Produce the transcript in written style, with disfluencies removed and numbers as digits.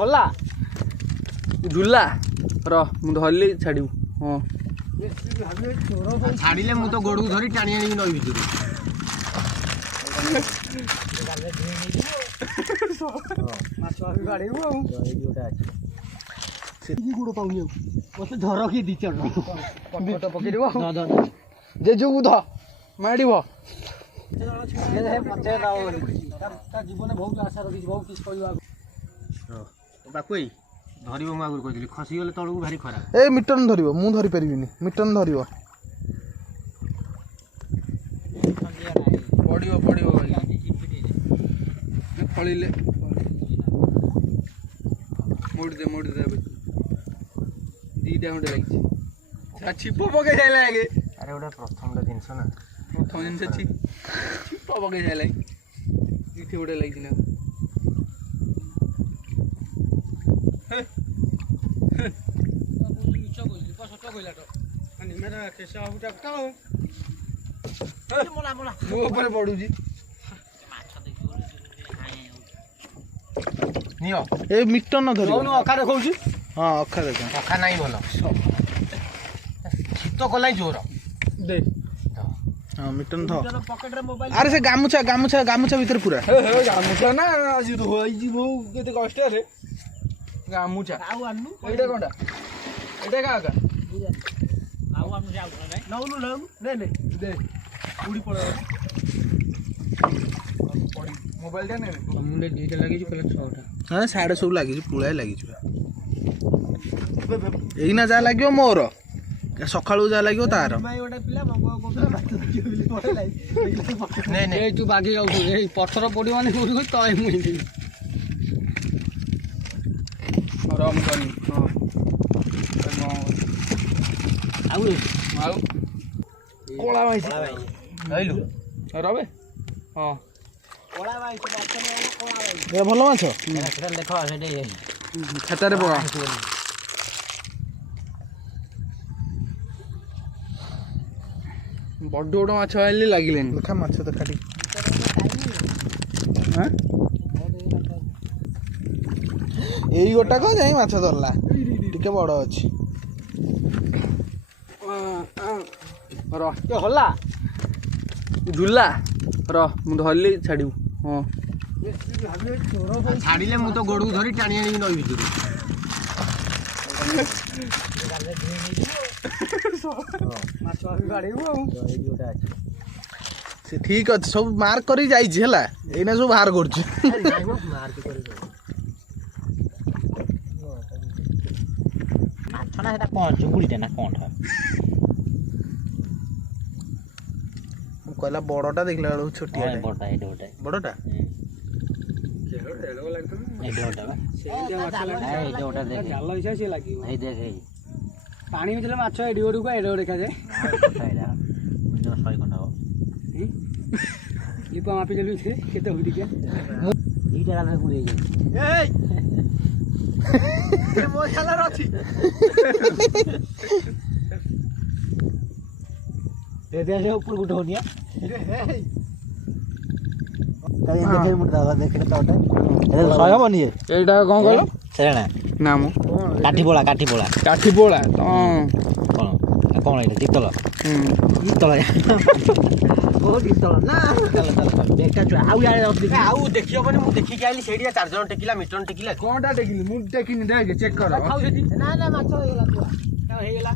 हला झुला धरली छाड़ू हाँ छाड़िले मु तो गोड़ धरी टाणी आनी नई भितर गोड़ पाऊनी मत धर कि दी चढ़ पकड़ जे जो ध माड़ जीवन बहुत आशा रखी बहुत किस बापू धर मुझे कहली खसीगले तलू भारी खराब ए मिटन धर मु धरी पारिनी मिटन धर पड़ो पड़ो फलिले मोड़ी दे दीटा खंडे लगी छिप पकई जाए आगे अरे गोटे प्रथम जिनस ना प्रथम जिन छिप पकई जाए इथे गोटे लगी ना पड़ुची ए मिटन धर अखा देखा हाँ अखा देख अखा नहीं भल शीत कल जोर दे हाँ मिटन थ अरे से गामुछा गामुछा गामुछा भीतर पूरा गामुछा ना आज केते कष्ट रे गामुछा एटा कोनटा एटा का का आउ हम जाउ नै नै दे उड़ी पड़ मोबाइल टा नै मुंडे दीटा लागि छु पहले 6टा हां साडे सब लागि छु पुळाय लागि छु एइना जा लाग्यो मोर सकाळू जा लाग्यो तार नहीं नहीं तू बागी जाऊ पथर पड़ी माने तले मुई रम कनी आउ आउ कोला भाई आइलु रबे हां कोला भाई तो माछ ने कोला भाई ए भलो माछ सेटा देखो सेटे खाता रे पका बड़ बड़ माछ आइले लागिलेन देखा माछ तो खाटी हां एई गोटा को जाई माछ धरला टिके बड़ अछि हला झुला मु धरली छाड़ू हाँ छाड़िले मु तो गोड़ धरी टाणी आनी नई भितर से ठीक अच्छे सब मार्क करी जाइए है एना सब बाहर कर कहला बड़टा देखला छोटिया बड़टा पानी में माछ एडी ओडी को एडो देखा जाए लिपा मापी देलु से केते होडी के ईटा गाल पुरे जाय ए मो झाला रछि दे दे ऊपर गुठोनिया कहीं देखे मुड़ दादा देखे तो ओटा ए सय बनी एटा कोन कहलो सेना नाम काठी बोला तो कौन है तीतल तीतल ओ तीतल ना चल देखा जो आउ यार आउ देखियो बने मु देखि के आइली सेडिया 4 जन टेकिला मिटन टेकिला कोनटा टेकिली मु टेकिनी देख चेक कर खाउ सेठी ना ना माछ हेला पूरा हेला